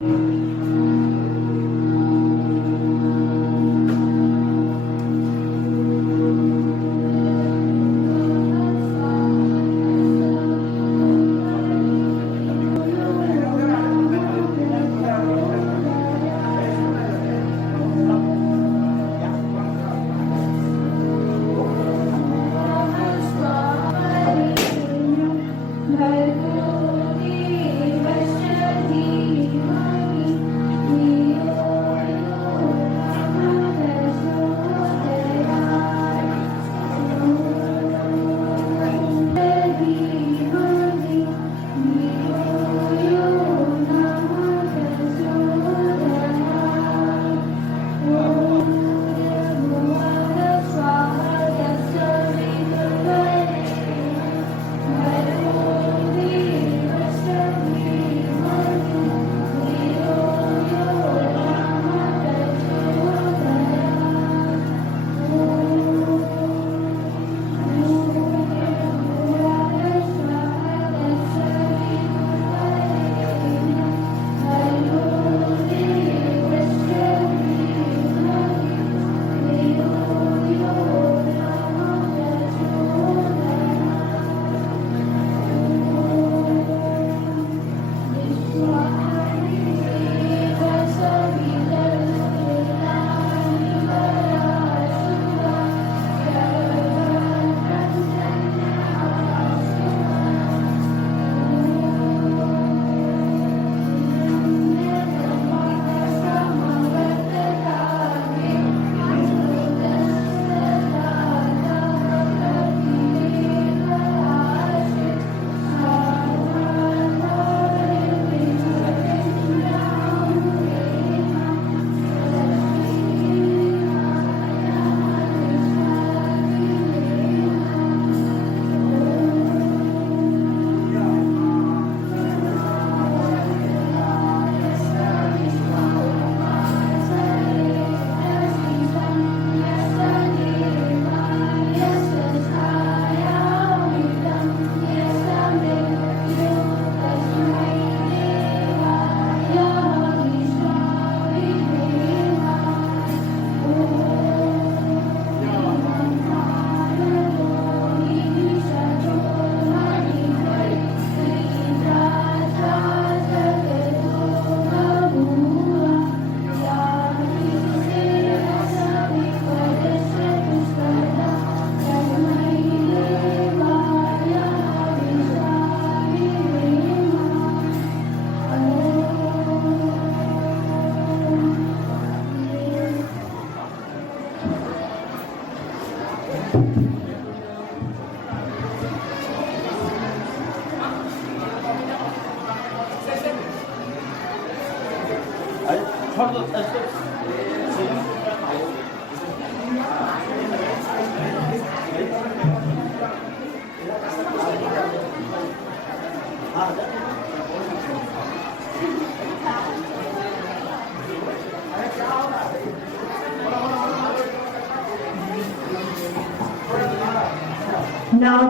Now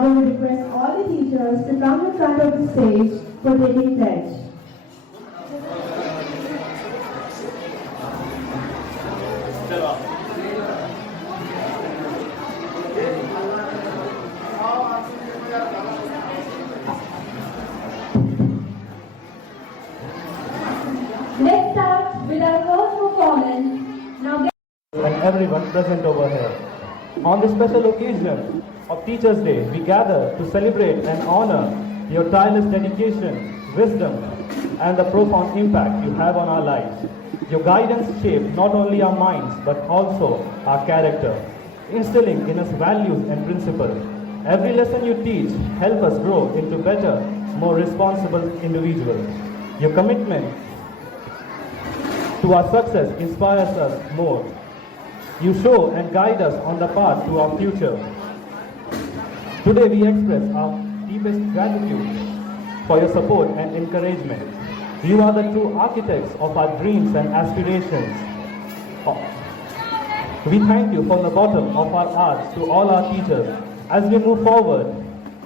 we will request all the teachers to come in front of the stage for taking pledge. Let's start with our first performance. Now and everyone present over here. On this special occasion of Teachers' Day, we gather to celebrate and honor your tireless dedication, wisdom, and the profound impact you have on our lives. Your guidance shaped not only our minds but also our character, instilling in us values and principles. Every lesson you teach helps us grow into better, more responsible individuals. Your commitment to our success inspires us more. You show and guide us on the path to our future. Today we express our deepest gratitude for your support and encouragement. You are the true architects of our dreams and aspirations. We thank you from the bottom of our hearts to all our teachers. As we move forward,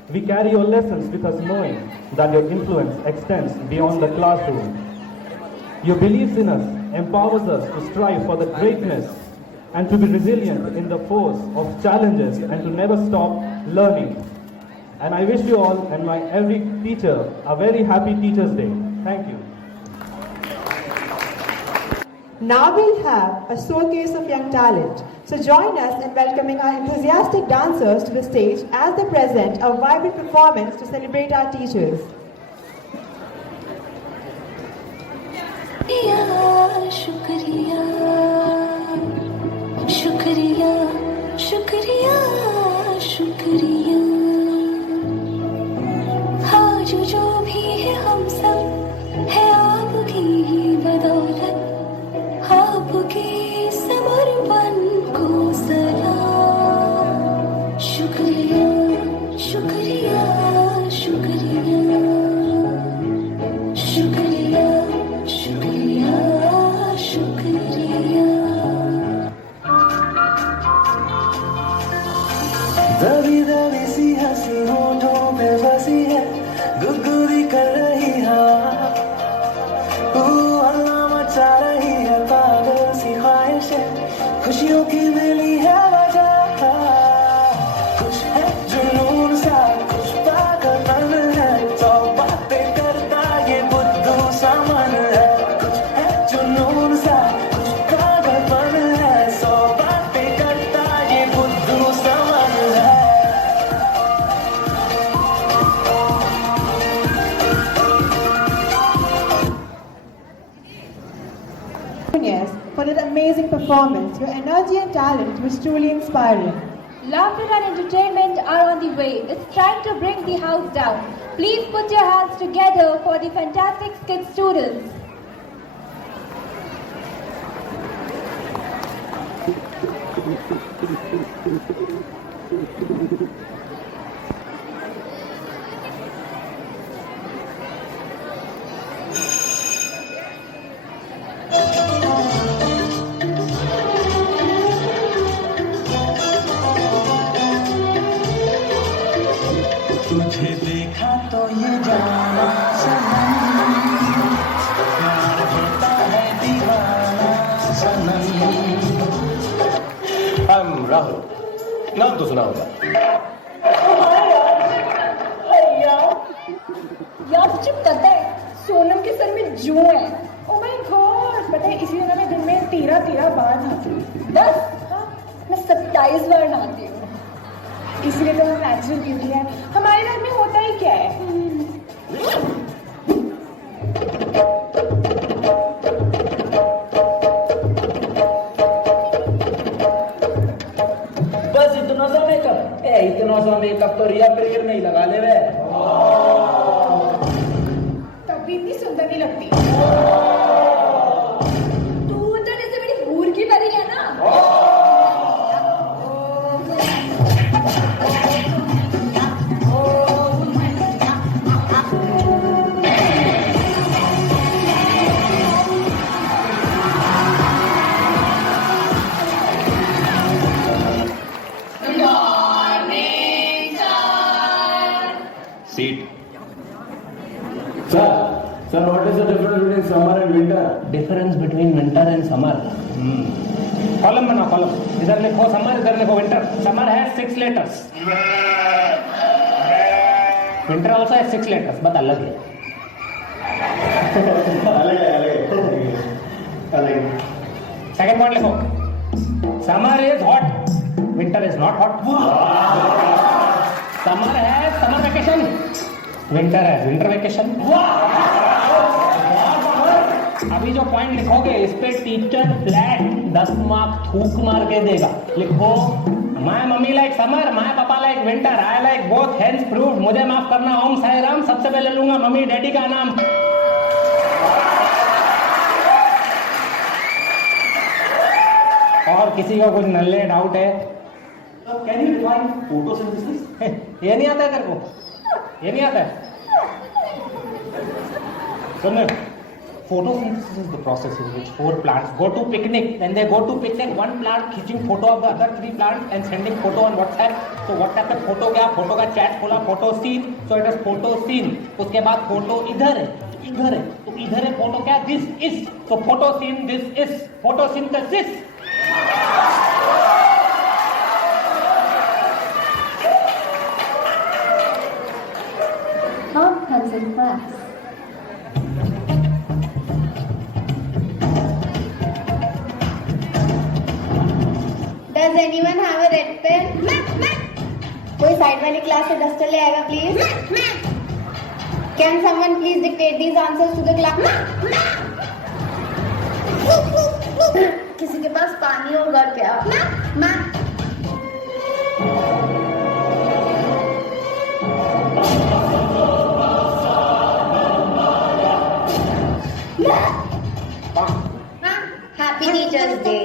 we carry your lessons with us, knowing that your influence extends beyond the classroom. Your beliefs in us empowers us to strive for the greatness and to be resilient in the force of challenges and to never stop learning. And I wish you all and my every teacher a very happy Teachers' Day. Thank you. Now we'll have a showcase of young talent. So join us in welcoming our enthusiastic dancers to the stage as they present a vibrant performance to celebrate our teachers. शुक्रिया शुक्रिया शुक्रिया शुक्रिया आज जो भी है हम सब है आपकी ही बदौलत आपके समर्पण को सलाम शुक्रिया शुक्रिया शुक्रिया शुक्रिया शुक्रिया शुक्रिया दबी दबी सी हंसी होठों पे बसी है गुदगुदी कर रही हवा हल्ला मचा रही है पागल सी ख्वाहिशें खुशियों की मिली है वजह कुछ है जुनून सा कुछ पागलपन है तो बातें करता ये बुद्धू सा मन है कुछ है जुनून सा कुछ पागलपन है सो बातें करता ये बुद्धू सा मन है Yes, for that amazing performance. Your energy and talent was truly inspiring. Laughter and entertainment are on the way. It's time to bring the house down. Please put your hands together for the fantastic skit students. तुझे देखा तो ये जाना सनम प्यार होता है दीवाना सनम राहुल नाम तो सुना होगा। यार चुप करता है। सोनम के सर में जू है। ओ माय गॉड, पता है इसी दिन मैं दिन में 13 बार नहाती हूँ। 10 मैं 27 बार नहाती हूँ। इसलिए तो नेचुरल ब्यूटी है। हमारे घर में होता ही क्या है? बस इतना सा मेकअप इतना सा मेकअप तो रिया पीरियड में ही लगा ले वे। तब भी इतनी सुंदर नहीं लगती। तू तो जैसे मेरी हूर की परी है ना। Seat. Sir, what is the difference between summer and winter? Difference between winter and summer. Column बनाओ कॉलम। इधर लिखो समर, इधर लिखो विंटर। समर है 6 लेटर्स, विंटर ऑल्सो है 6 लेटर्स, बट अलग है। सेकंड पॉइंट लिखो, summer is hot, winter is not hot. Summer है समर वेकेशन, विंटर है विंटर वेकेशन। अभी जो पॉइंट लिखोगे इस पे टीचर फ्लैट 10 मार्क थूक मार के देगा। लिखो my mummy like summer, my papa like winter, I like both, hence proved. मुझे माफ करना, ओम साई राम। सबसे पहले लूंगा मम्मी डैडी का नाम। और किसी का कुछ नल्ले डाउट है? Can you define photosynthesis? ये नहीं आता है तेरे को? ये नहीं आता है? सुन, photosynthesis is the process in which 4 plants go to picnic. When they go to picnic, one plant खींचिंग photo of the other 3 plants and sending photo on WhatsApp. तो WhatsApp पे फोटो गया, फोटो का चैट खोला, photo seen, so it is photo scene. उसके बाद photo इधर है, इधर है तो इधर है फोटो क्या दिस इज तो photo seen this is photosynthesis Mom comes in class. Does anyone have a red pen? कोई साइड वाली क्लास से डस्टर ले आएगा please? Can someone please dictate these answers to the class? किसी के पास पानी होगा क्या? Happy Teachers Day.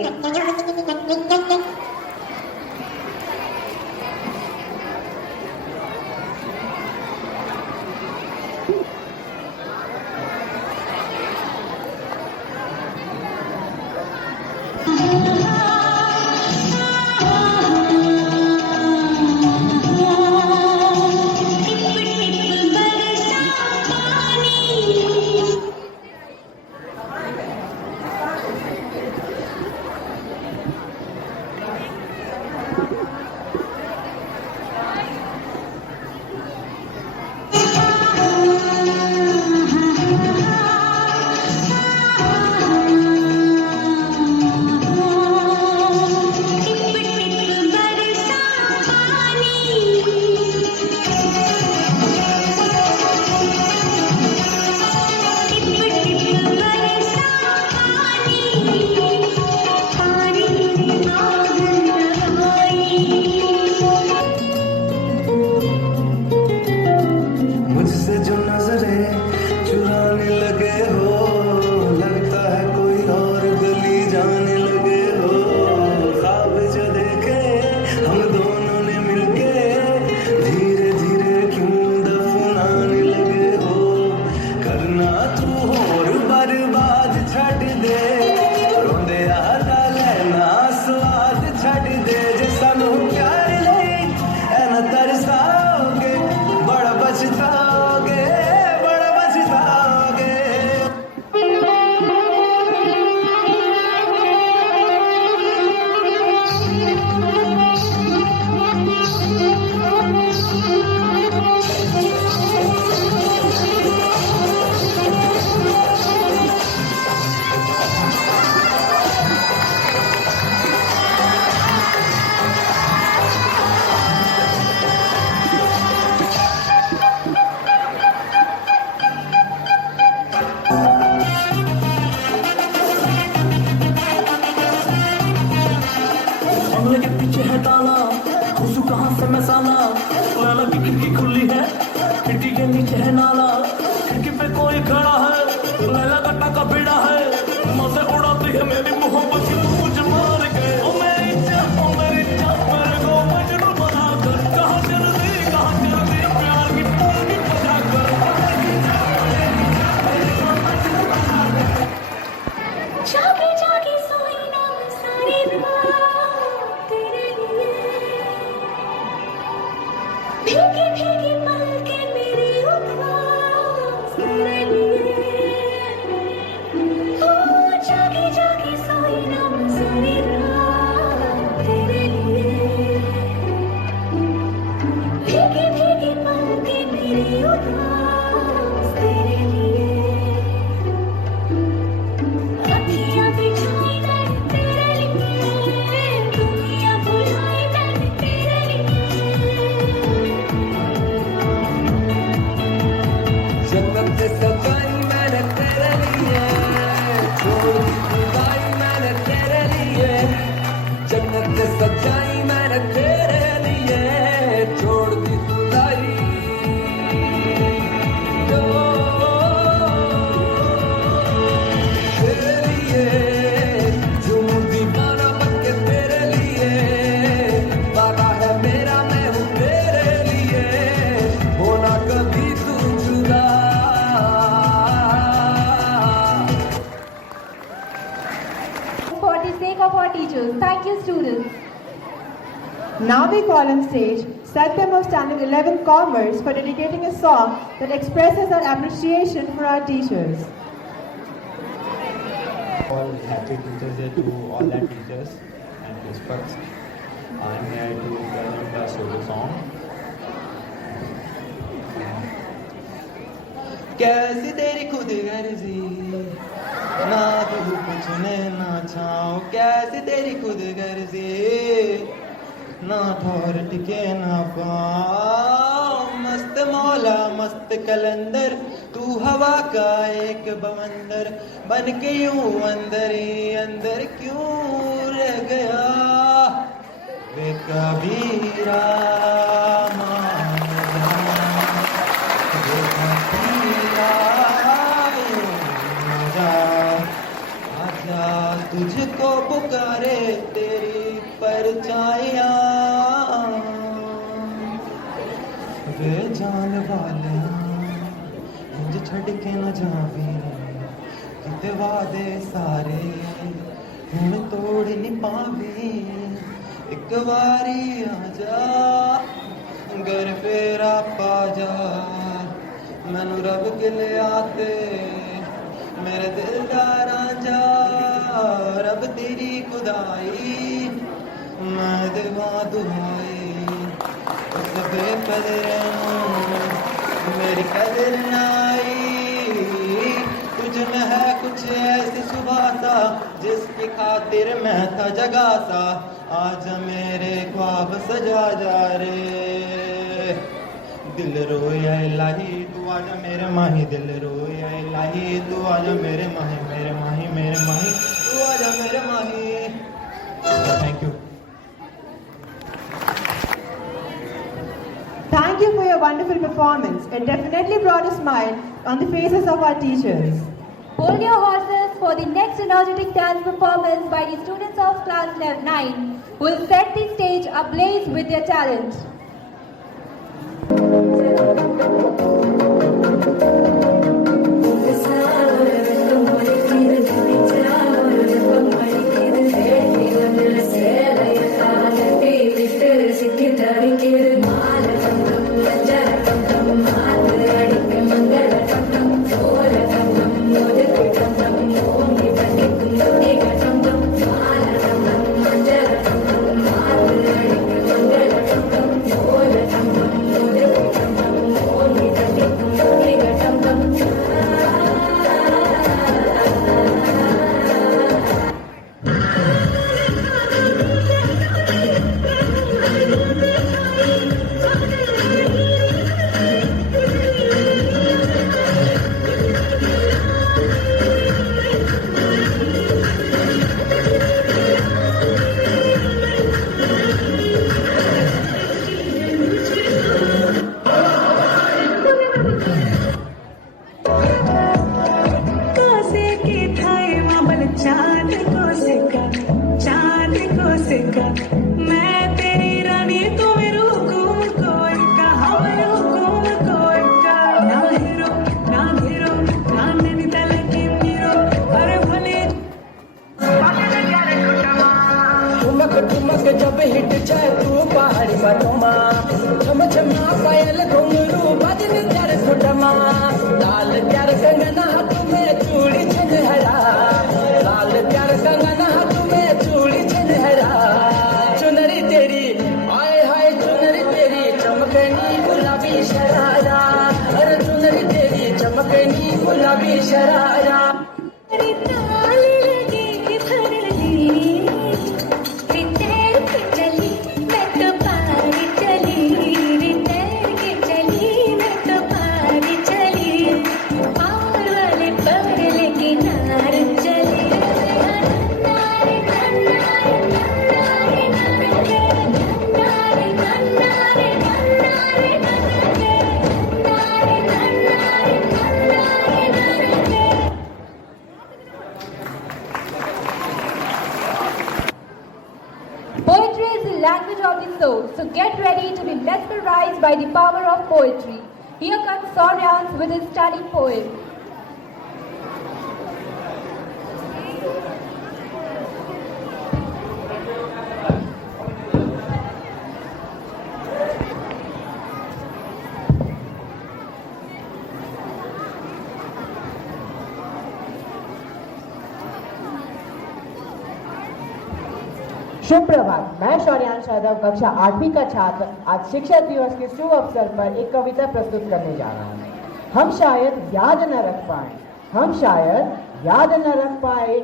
For the sake of our teachers, thank you, students. Now we call on stage Satyam of Standard 11 Commerce for dedicating a song that expresses our appreciation for our teachers. All happy Teachers Day to all our teachers and principals. I'm here to present a solo song. कैसी तेरी खुद गर्जी ना धूप चुने ना छाँव कैसी तेरी खुद गर्जी ना ठोर टिके ना पाँव मस्त मौला मस्त कलंदर तू हवा का एक बवंदर बन के यूं अंदर ही अंदर क्यों रह गया वे कबीरा आजा तुझको पुकारे तेरी परछाइयाँ वे जान वाले मुझे छड़ के न जावे किते वादे सारे हुण तोड़ नहीं पावे एक बारी आजा घर फेरा पा जा मैनू रब गिले आते मेरे दिलदार आजा रब तेरी खुदाई मैं देवा दुहाई उस बेकदर मेरी कदर नाई तुझ में है कुछ ऐसी सुबह सा जिसकी खातिर मैं था जगा सा आज मेरे ख्वाब सजा जा रे दिल रोया इलाही तू आजा मेरे माही दिल रोया इलाही तू आजा मेरे माही तू आजा मेरे माही thank you Thank you for your wonderful performance. It definitely brought a smile on the faces of our teachers. Hold your horses for the next energetic dance performance by the students of class 9 who will set the stage ablaze with their talent. जब hit जाए तू पहाड़ी बटोमा छम छमा पायल घुंघरू बजन त्यार फुटमा लाल प्यार कंगना हाथ में चूड़ी छनहरा लाल प्यार कंगना हाथ में चूड़ी छनहरा चुनरी तेरी आए हाय चुनरी तेरी चमकनी गुलाबी शरारा अरे चुनरी तेरी चमकनी गुलाबी sharara Poetry is the language of the soul, so get ready to be mesmerized by the power of poetry. Here comes Soryans with his stunning poem. शुभ प्रभात। मैं शौर्यांश यादव कक्षा 8वीं का छात्र आज शिक्षक दिवस के शुभ अवसर पर एक कविता प्रस्तुत करने जा रहा हूँ। हम शायद याद न रख पाए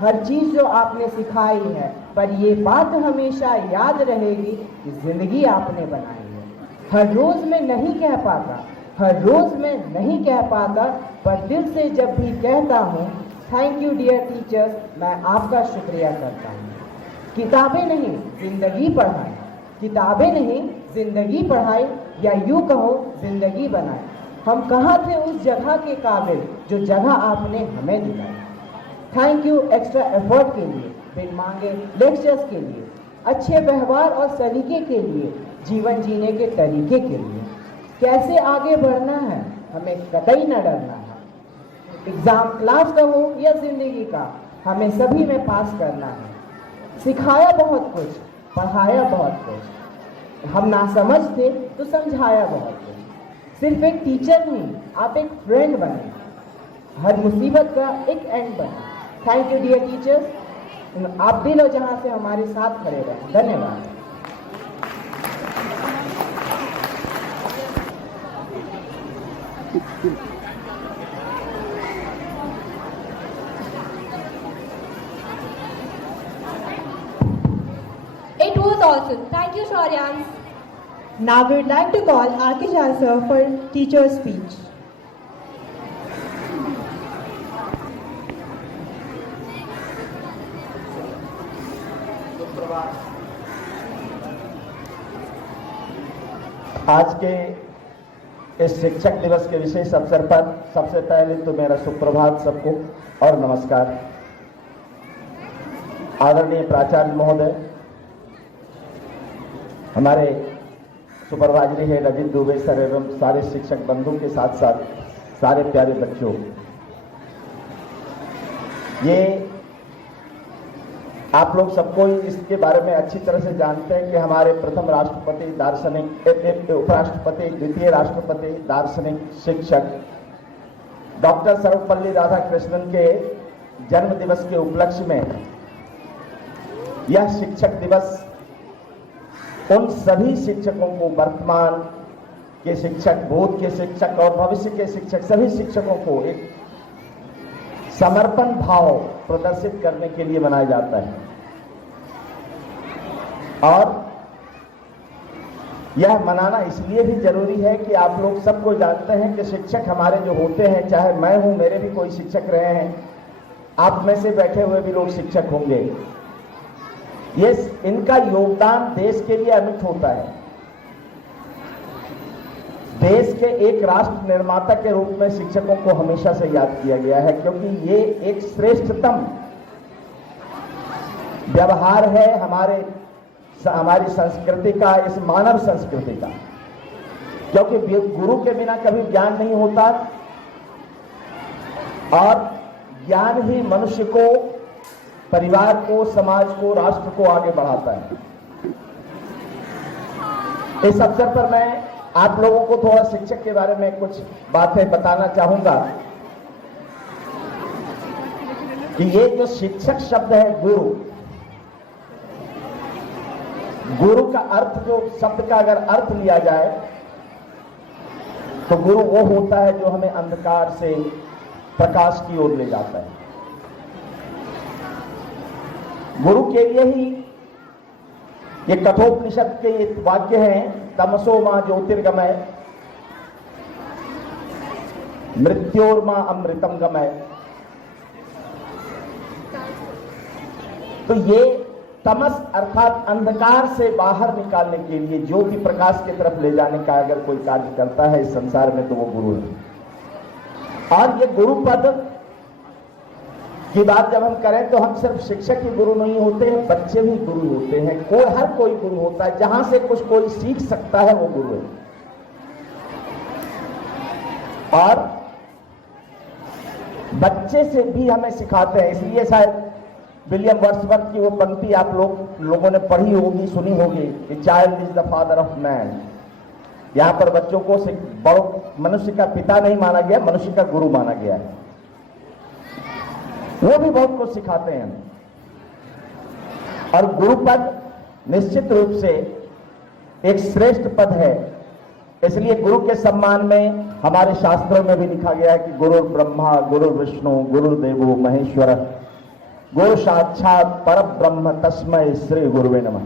हर चीज जो आपने सिखाई है, पर ये बात हमेशा याद रहेगी कि जिंदगी आपने बनाई है। हर रोज मैं नहीं कह पाता, पर दिल से जब भी कहता हूँ थैंक यू डियर टीचर्स, मैं आपका शुक्रिया करता हूँ। किताबें नहीं जिंदगी पढ़ाई, या यूं कहो जिंदगी बनाई। हम कहाँ थे उस जगह के काबिल जो जगह आपने हमें दिलाई। थैंक यू एक्स्ट्रा एफर्ट के लिए, बिन मांगे लेक्चर्स के लिए, अच्छे व्यवहार और सलीके के लिए, जीवन जीने के तरीके के लिए। कैसे आगे बढ़ना है हमें कतई न डरना है। एग्जाम क्लास का हो या जिंदगी का, हमें सभी में पास करना है। सिखाया बहुत कुछ, पढ़ाया बहुत कुछ, हम नासमझ थे तो समझाया बहुत कुछ। सिर्फ एक टीचर नहीं, आप एक फ्रेंड बने, हर मुसीबत का एक एंड बने। थैंक यू डियर टीचर्स, आप दिल हो जहां से हमारे साथ खड़े रहें। धन्यवाद। It was awesome. Thank you, Shauryansh. Now we would like to call Akish sir for teacher's speech. आज के इस शिक्षक दिवस के विशेष अवसर पर सबसे पहले तो मेरा सुप्रभात सबको और नमस्कार। आदरणीय प्राचार्य महोदय, हमारे सुपरवाइजरी है रजित दुबे सर एवं सारे शिक्षक बंधु के साथ साथ सारे प्यारे बच्चों, ये आप लोग सबको इसके बारे में अच्छी तरह से जानते हैं कि हमारे प्रथम राष्ट्रपति दार्शनिक, उपराष्ट्रपति, द्वितीय राष्ट्रपति, दार्शनिक, शिक्षक डॉक्टर सर्वपल्ली राधाकृष्णन के जन्म दिवस के उपलक्ष्य में यह शिक्षक दिवस उन सभी शिक्षकों को, वर्तमान के शिक्षक, भूत के शिक्षक और भविष्य के शिक्षक, सभी शिक्षकों को एक समर्पण भाव प्रदर्शित करने के लिए मनाया जाता है। और यह मनाना इसलिए भी जरूरी है कि आप लोग सबको जानते हैं कि शिक्षक हमारे जो होते हैं, चाहे मैं हूं, मेरे भी कोई शिक्षक रहे हैं, आप में से बैठे हुए भी लोग शिक्षक होंगे। ये इनका योगदान देश के लिए अमिट होता है। देश के एक राष्ट्र निर्माता के रूप में शिक्षकों को हमेशा से याद किया गया है, क्योंकि ये एक श्रेष्ठतम व्यवहार है हमारी संस्कृति का, इस मानव संस्कृति का। क्योंकि गुरु के बिना कभी ज्ञान नहीं होता और ज्ञान ही मनुष्य को, परिवार को, समाज को, राष्ट्र को आगे बढ़ाता है। इस अवसर पर मैं आप लोगों को थोड़ा शिक्षक के बारे में कुछ बातें बताना चाहूंगा कि ये जो शिक्षक शब्द है, गुरु का अर्थ, जो शब्द का अगर अर्थ लिया जाए तो गुरु वो होता है जो हमें अंधकार से प्रकाश की ओर ले जाता है। गुरु के लिए ही ये कठोपनिषद के ये वाक्य हैं, तमसो मां ज्योतिर्गमय, मृत्योर्मा अमृतम गमय। तो ये तमस अर्थात अंधकार से बाहर निकालने के लिए, ज्योति प्रकाश की तरफ ले जाने का अगर कोई कार्य करता है इस संसार में तो वो गुरु है। और ये गुरु पद की बात जब हम करें तो हम सिर्फ शिक्षक ही गुरु नहीं होते हैं, बच्चे भी गुरु होते हैं। हर कोई गुरु होता है, जहां से कुछ कोई सीख सकता है वो गुरु है। और बच्चे से भी हमें सिखाते हैं, इसलिए शायद विलियम वर्ड्सवर्थ की वो पंक्ति आप लोगों ने पढ़ी होगी, सुनी होगी कि child is the father of man. यहां पर बच्चों को बड़ों, मनुष्य का पिता नहीं माना गया, मनुष्य का गुरु माना गया है। वो भी बहुत कुछ सिखाते हैं। और गुरु पद निश्चित रूप से एक श्रेष्ठ पद है। इसलिए गुरु के सम्मान में हमारे शास्त्रों में भी लिखा गया है कि गुरु ब्रह्मा गुरु विष्णु गुरुदेवो महेश्वर गुरु साक्षात पर ब्रह्म तस्मै श्री गुरुवे नमः।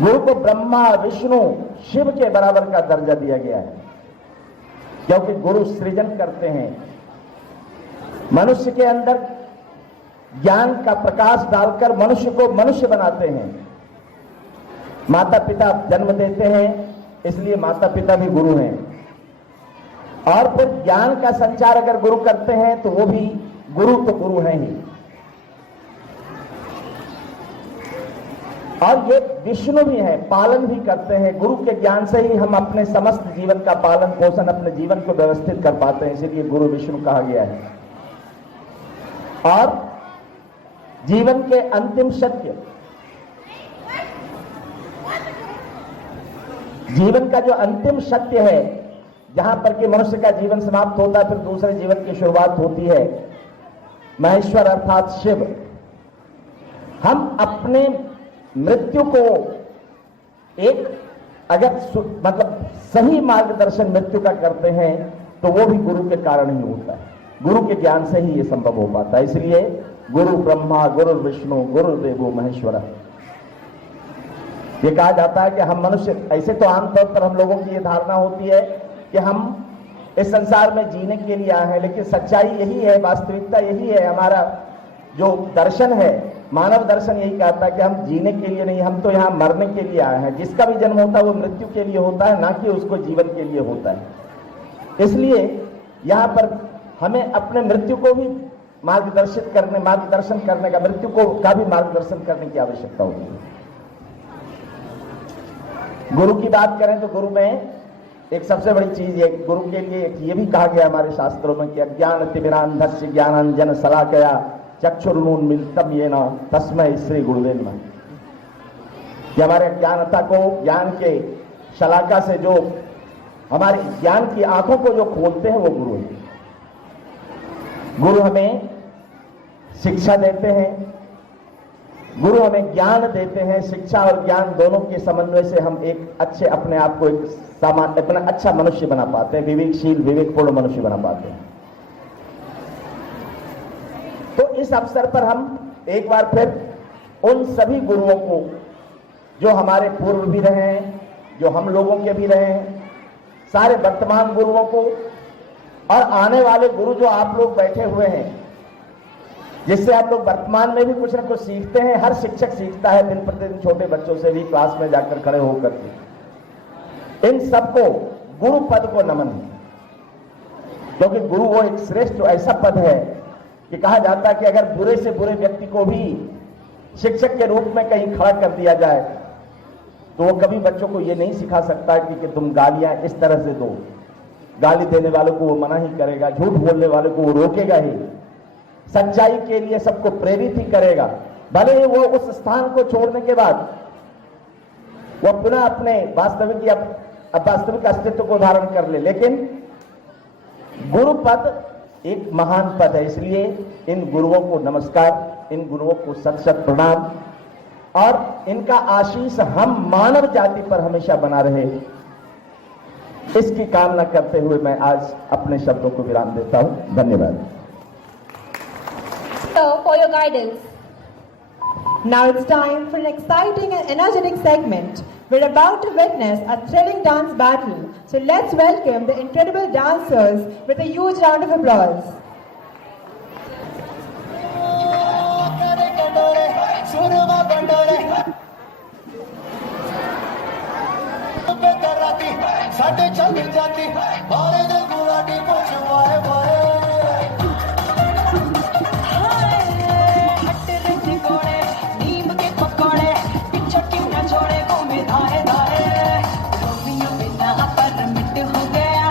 गुरु को ब्रह्मा विष्णु शिव के बराबर का दर्जा दिया गया है, क्योंकि गुरु सृजन करते हैं, मनुष्य के अंदर ज्ञान का प्रकाश डालकर मनुष्य को मनुष्य बनाते हैं। माता पिता जन्म देते हैं, इसलिए माता पिता भी गुरु हैं, और फिर ज्ञान का संचार अगर गुरु करते हैं तो वो भी गुरु तो गुरु हैं ही। और ये विष्णु भी है, पालन भी करते हैं। गुरु के ज्ञान से ही हम अपने समस्त जीवन का पालन पोषण, अपने जीवन को व्यवस्थित कर पाते हैं, इसीलिए गुरु विष्णु कहा गया है। और जीवन के अंतिम सत्य, जीवन का जो अंतिम सत्य है, जहां पर कि मनुष्य का जीवन समाप्त होता है, फिर दूसरे जीवन की शुरुआत होती है, महेश्वर अर्थात शिव। हम अपने मृत्यु को एक अगर मतलब सही मार्गदर्शन मृत्यु का करते हैं तो वो भी गुरु के कारण ही होता है, गुरु के ज्ञान से ही ये संभव हो पाता है। इसलिए गुरु ब्रह्मा गुरु विष्णु गुरुदेवो महेश्वर। ये कहा जाता है कि हम मनुष्य, ऐसे तो आमतौर पर हम लोगों की ये धारणा होती है कि हम इस संसार में जीने के लिए आए हैं, लेकिन सच्चाई यही है, वास्तविकता यही है। हमारा जो दर्शन है, मानव दर्शन यही कहता है कि हम जीने के लिए नहीं, हम तो यहाँ मरने के लिए आए हैं। जिसका भी जन्म होता है वो मृत्यु के लिए होता है, ना कि उसको जीवन के लिए होता है। इसलिए यहाँ पर हमें अपने मृत्यु को भी मार्गदर्शन करने का, मृत्यु का भी मार्गदर्शन करने की आवश्यकता होती है। गुरु की बात करें तो गुरु में एक सबसे बड़ी चीज है, गुरु के लिए ये भी कहा गया हमारे शास्त्रों में कि अज्ञान तिमिरांधस्य ज्ञानांजन शलाकया चक्षुरुन्मीलितं येन तस्मै श्री गुरुवे नमः। कि हमारे अज्ञानता को, ज्ञान के शलाका से जो हमारी ज्ञान की आंखों को जो खोलते हैं वो गुरु है। गुरु हमें शिक्षा देते हैं, गुरु हमें ज्ञान देते हैं। शिक्षा और ज्ञान दोनों के समन्वय से हम एक अच्छे, अपने आप को एक सामान्य, अपना अच्छा मनुष्य बना पाते हैं, विवेकशील विवेकपूर्ण मनुष्य बना पाते हैं। तो इस अवसर पर हम एक बार फिर उन सभी गुरुओं को, जो हमारे पूर्व भी रहे हैं, जो हम लोगों के भी रहे हैं, सारे वर्तमान गुरुओं को और आने वाले गुरु जो आप लोग बैठे हुए हैं, जिससे आप लोग वर्तमान में भी कुछ ना कुछ सीखते हैं। हर शिक्षक सीखता है दिन प्रतिदिन, छोटे बच्चों से भी क्लास में जाकर खड़े होकर के। इन सबको गुरु पद को नमन है, क्योंकि गुरु वो एक श्रेष्ठ ऐसा पद है कि कहा जाता है कि अगर बुरे से बुरे व्यक्ति को भी शिक्षक के रूप में कहीं खड़ा कर दिया जाए तो वो कभी बच्चों को ये नहीं सिखा सकता कि तुम गालियां इस तरह से दो। गाली देने वालों को वो मना ही करेगा, झूठ बोलने वालों को वो रोकेगा ही, सच्चाई के लिए सबको प्रेरित ही करेगा। भले ही वो उस स्थान को छोड़ने के बाद वो पुनः अपने वास्तविक अस्तित्व को धारण कर ले, लेकिन गुरु पद एक महान पद है। इसलिए इन गुरुओं को नमस्कार, इन गुरुओं को सत सत प्रणाम, और इनका आशीष हम मानव जाति पर हमेशा बना रहे, इसकी कामना करते हुए मैं आज अपने शब्दों को विराम देता हूं। धन्यवाद। So, for your guidance. Now it's time for an exciting and energetic segment. We're about to witness a thrilling dance battle. So let's welcome the incredible dancers with a huge round of applause. ਸਾਡੇ ਚੱਲ ਜਾਂਦੀ ਬਾਰੇ ਦੇ ਗੁਲਾਟੀ ਪੁੱਛ Y Y ਹੱਟ ਰੱਜੀ ਕੋੜੇ ਨੀਮ ਕੇ ਪਕੌੜੇ ਪਿੱਛੇ ਕਿਉਂ ਨਾ ਛੋੜੇ ਘੁੰਮੇ ਧਾਏ ਧਾਏ ਰੋਮੀਓ ਬਿਨਾ ਪਰ ਮਿਟ ਹੋ ਗਿਆ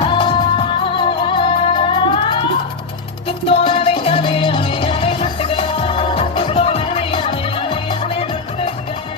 ਕਿਤੋਂ ਐਵੇਂ ਕਦੇ ਐਵੇਂ ਟੁੱਟ ਗਿਆ ਕਿਤੋਂ ਐਵੇਂ ਟੁੱਟ ਗਿਆ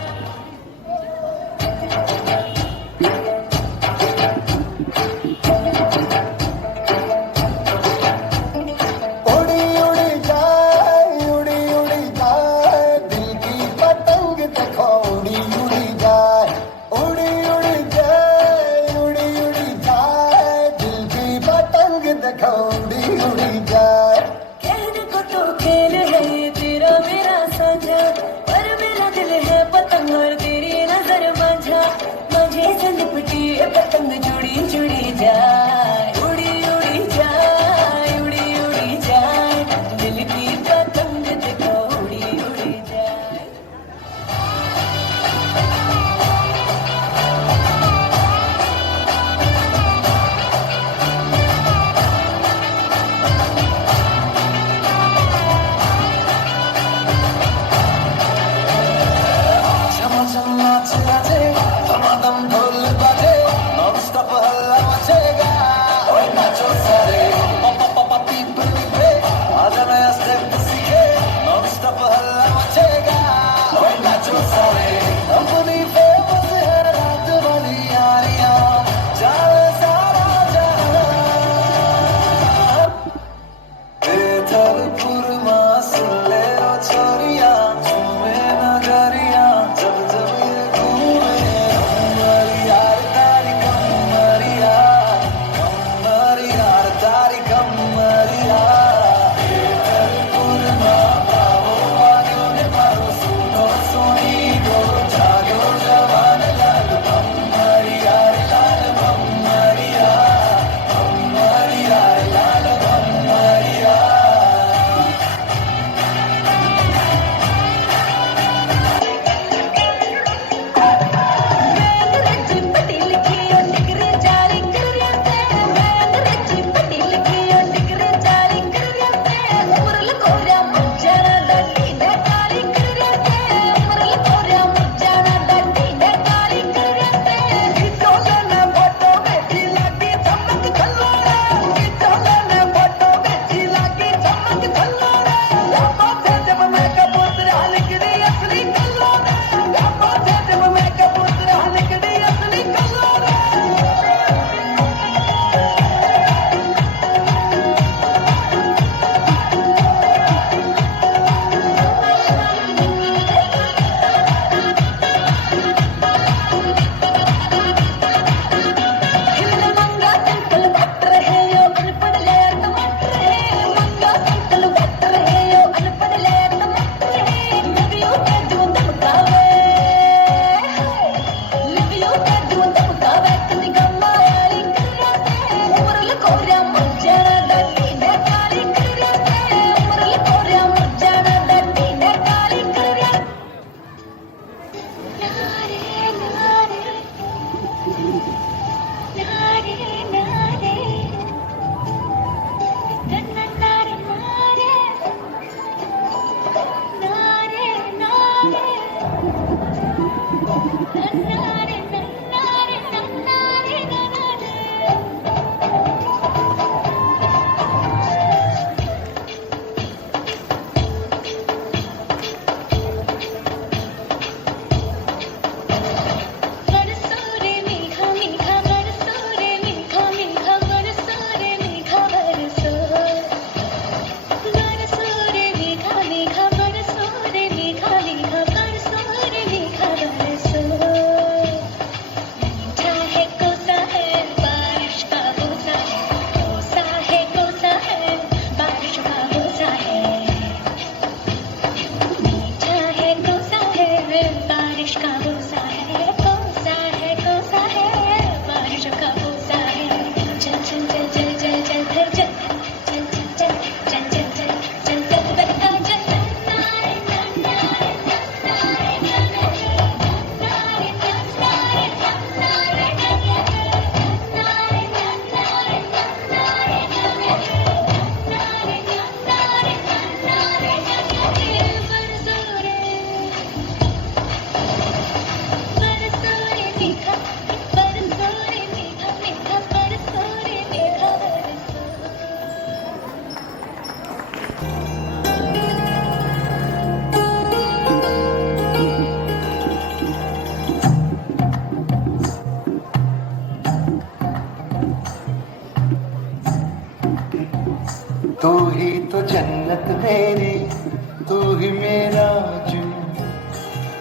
ही मेरा जुनून,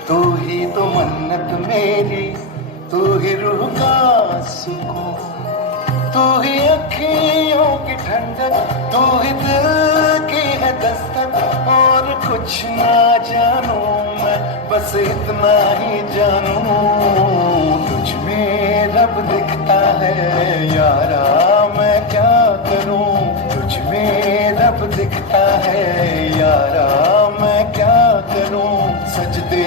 तू ही तो मन्नत मेरी, तू ही रूह का सुकून, तू ही अखियों की ठंडक, तू ही दिल की है दस्तक। और कुछ ना जानू मैं, बस इतना ही जानू, तुझ में रब दिखता है यारा, मैं क्या करूं। तुझ में रब दिखता है यारा, मैं क्या करूं। सजदे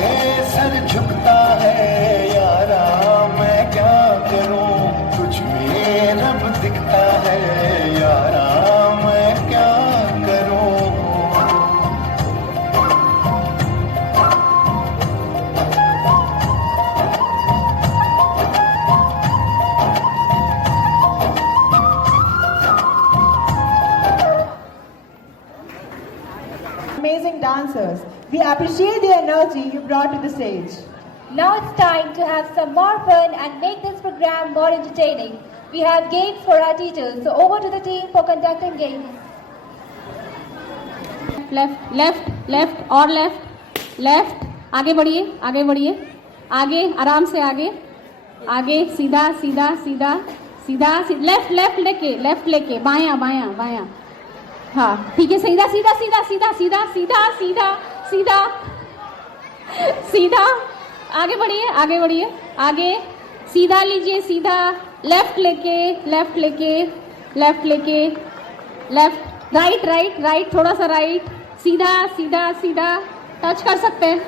सर झुकता है यारा, मैं क्या करूं। तुझ में रब दिखता है यारा, मैं क्या करूं। Amazing dancers. We appreciate the energy you brought to the stage. Now it's time to have some more fun and make this program more entertaining. We have games for our teachers, so over to the team for conducting games. Left left left और left left, आगे बढ़िए आगे बढ़िए, आगे आराम से आगे आगे, सीधा सीधा सीधा सीधा, लेफ्ट लेफ्ट लेके बायां बायां बायां, हाँ ठीक है, सीधा सीधा सीधा सीधा सीधा सीधा सीधा सीधा सीधा, आगे बढ़िए आगे सीधा लीजिए, सीधा लेफ्ट लेके लेफ्ट लेके लेफ्ट लेके लेफ्ट, राइट राइट राइट, थोड़ा सा राइट, सीधा सीधा सीधा, टच कर सकते हैं,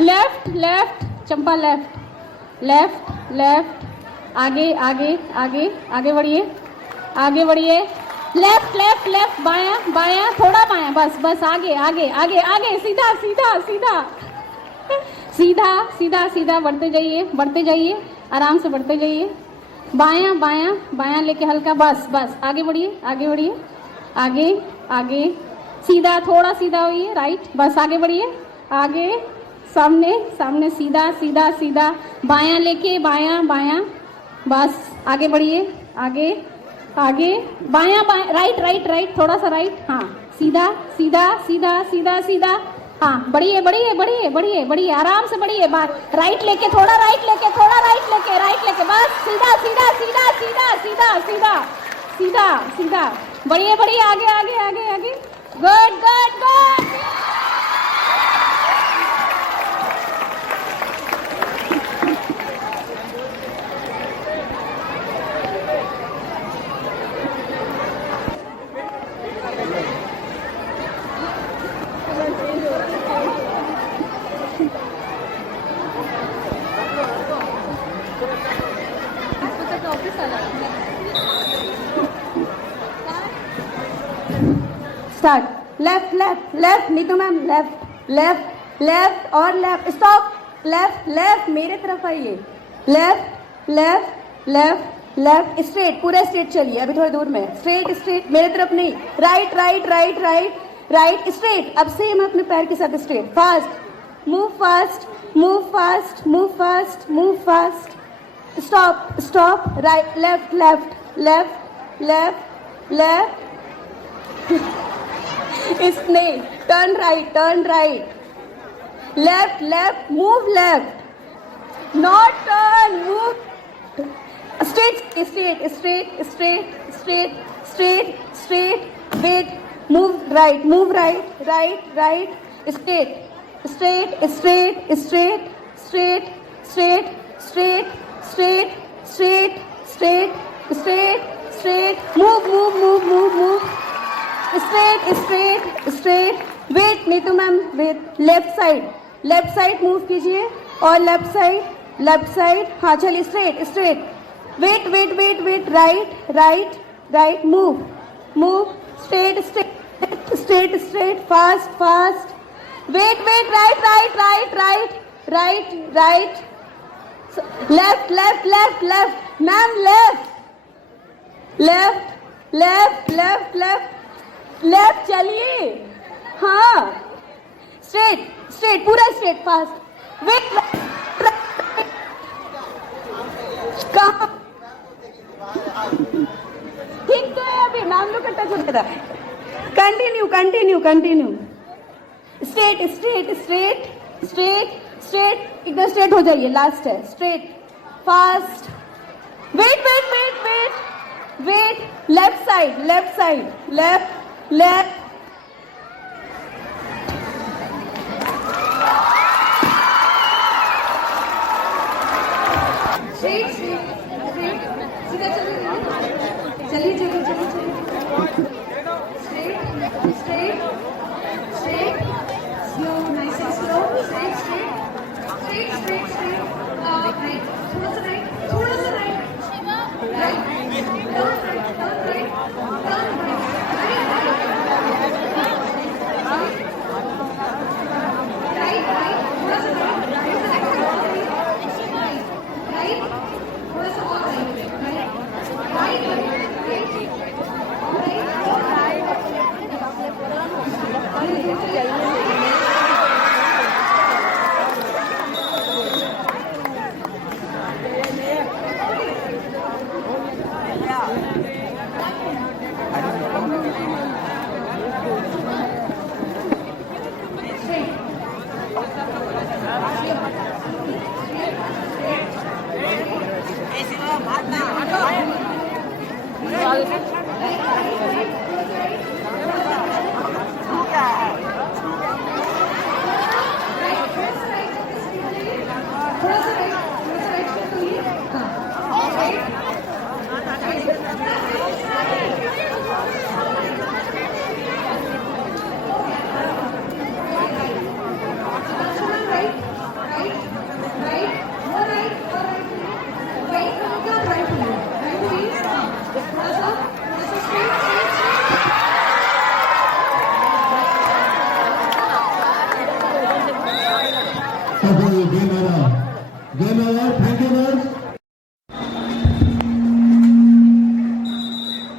लेफ्ट लेफ्ट चंपा लेफ्ट लेफ्ट लेफ्ट, आगे आगे आगे आगे बढ़िए, लेफ्ट लेफ्ट लेफ्ट, बायां बायां, थोड़ा बायां, बस बस आगे आगे आगे आगे, सीधा सीधा सीधा सीधा सीधा सीधा, बढ़ते जाइए आराम से बढ़ते जाइए, बायां बायां बायां लेके हल्का, बस बस आगे बढ़िए आगे आगे, सीधा थोड़ा सीधा होइए, राइट, बस आगे बढ़िए, आगे सामने सामने, सीधा सीधा सीधा, बायां लेके बायां बायां, बस आगे बढ़िए आगे आगे, बायां बायां, राइट राइट राइट, थोड़ा सा राइट, हाँ सीधा सीधा सीधा सीधा सीधा, हाँ बढ़िए आराम से बढ़िए, राइट लेके थोड़ा राइट लेके थोड़ा राइट लेके बस सीधा सीधा सीधा सीधा सीधा सीधा सीधा सीधा, बढ़िए आगे आगे आगे आगे, good good good. Start, left left left, Neetu ma'am left left left और लेफ्ट, स्टॉप, लेफ्ट लेफ्ट, मेरे तरफ आइए, left left left left, straight, पूरा स्ट्रेट चलिए, अभी थोड़ी दूर में, स्ट्रेट स्ट्रेट, मेरे तरफ नहीं, right right right right right, straight, अब सेम अपने पैर के साथ straight, fast move fast move fast move fast move fast, stop stop, right left left left left left, snake, turn right, left left, move left, not turn, move straight straight straight straight straight straight straight, wait, move right right, straight straight straight straight straight straight straight straight straight straight straight straight, move straight, wait Neetu ma'am, wait, left side move कीजिए, और left side, हाँ चलिए, straight, wait, right, move, straight, fast, wait, right, left, ma'am, left चलिए, हाँ straight पूरा straight, fast, wait, कहाँ ठीक तो है, अभी मैम लोग का टच होता है, continue, straight straight straight straight straight, एकदम स्ट्रेट हो जाइए, लास्ट है, straight fast, wait wait wait wait wait, left side left left, straight straight सीधा चलिए चलिए straight straight straight, slow, nice and slow, straight straight straight straight, right, थोड़ा सा right, right, turn right,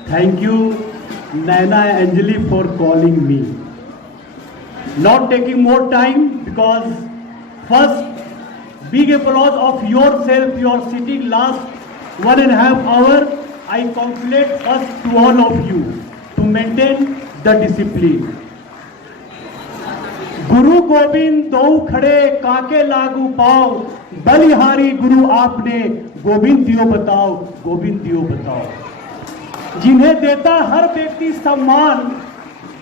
Thank you, Naina Anjali, for calling me. Not taking more time, because first, big applause of yourself. You are sitting last 1.5 hours. I congratulate first to all of you to maintain the discipline. गुरु गोविंद दो खड़े काके लागू पाओ, बलिहारी गुरु आपने गोविंद दियो बताओ, गोविंद दियो बताओ। जिन्हें देता हर व्यक्ति सम्मान,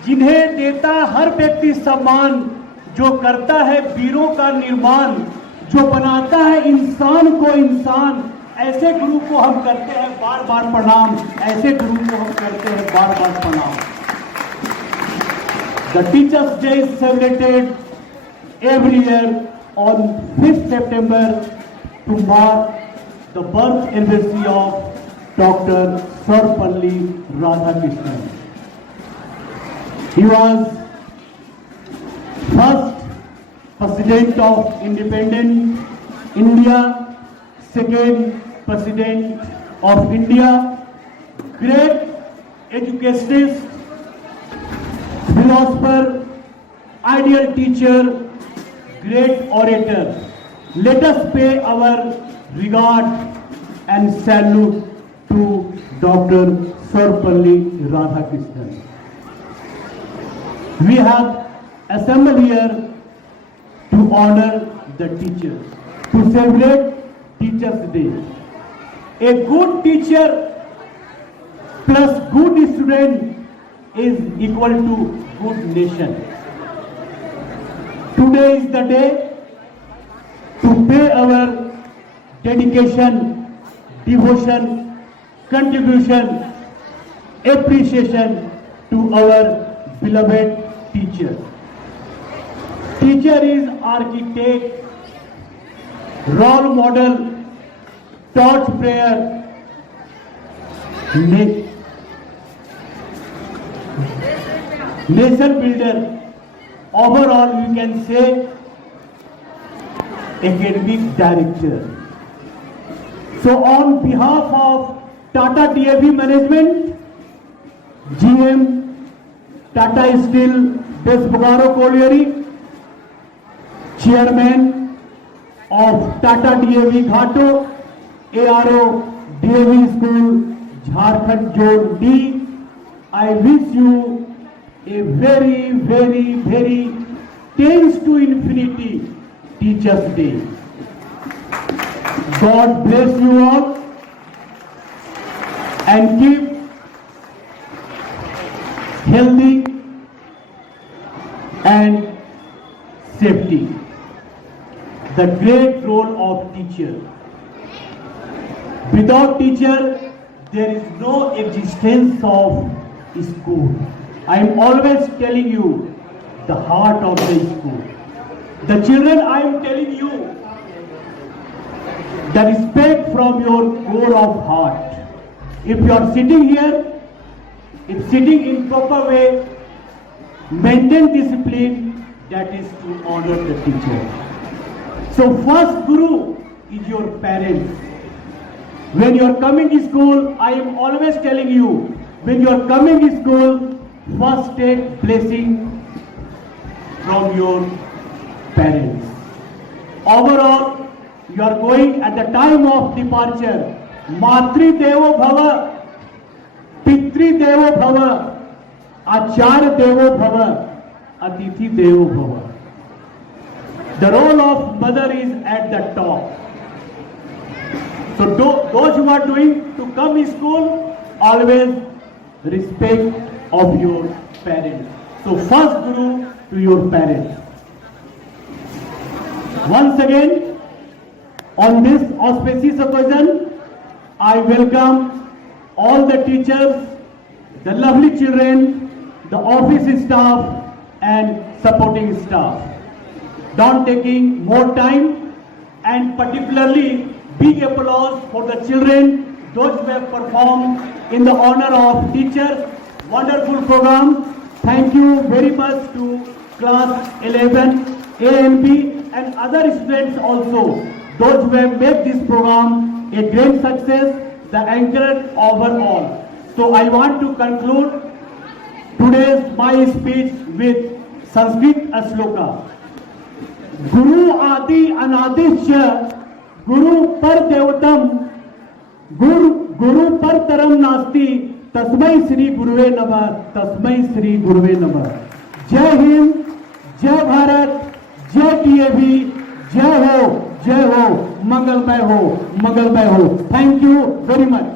जिन्हें देता हर व्यक्ति सम्मान, जो करता है वीरों का निर्माण, जो बनाता है इंसान को इंसान, ऐसे गुरु को हम करते हैं बार बार प्रणाम, ऐसे गुरु को हम करते हैं बार बार प्रणाम। The Teachers' Day is celebrated every year on 5th September to mark the birth anniversary of Dr. Sarvapalli Radhakrishnan. He was first President of Independent India, second President of India, great educationist, philosopher, ideal teacher, great orator. Let us pay our regard and salute to Dr. Sarvapalli Radhakrishnan. We have assembled here to honor the teachers, to celebrate Teachers' Day. A good teacher plus good student is equal to good nation. Today is the day to pay our dedication, devotion, contribution, appreciation to our beloved teacher. Teacher is architect, role model, torch bearer, nation builder. Overall, we can say academic director. So on behalf of Tata DAV management, GM, Tata Steel, Best Bogaro Colliery, Chairman of Tata DAV Ghato, ARO DAV School, Jharkhand Zone D, I wish you a very, very, very tends to infinity. Teachers Day. God bless you all and keep healthy and safety. The great role of teacher. Without teacher, there is no existence of school. I am always telling you the heart of the school. The children, I am telling you the respect from your core of heart. If you are sitting here, if sitting in proper way, maintain discipline, that is to honor the teacher. So first guru is your parents. When you are coming to school, I am always telling you, when you are coming to school, first take blessing from your parents. Overall, you are going at the time of departure. Matri Devo Bhava, Pitri Devo Bhava, Acharya Devo Bhava, Atithi Devo Bhava. The role of mother is at the top. So those who are doing to come in school, always respect of your parents. So first guru to your parents. Once again, on this auspicious occasion, I welcome all the teachers, the lovely children, the office staff and supporting staff. Don't taking more time, and particularly big applause for the children, those who have performed in the honor of teachers. Wonderful program. Thank you very much to class 11, A and B and other students also. Those who have made this program a great success, the anchor overall. So I want to conclude today's my speech with Sanskrit Ashloka. Guru Adi Anadisya Guru Par Devatam Guru Par Taram Nasti Tasmai Sri Guruve Namah Tasmai Sri Guruve Namah. Jai Hind, Jai Bharat, Jai TAV, Jai Ho, Mangalmay Ho, Mangalmay Ho. Thank you very much.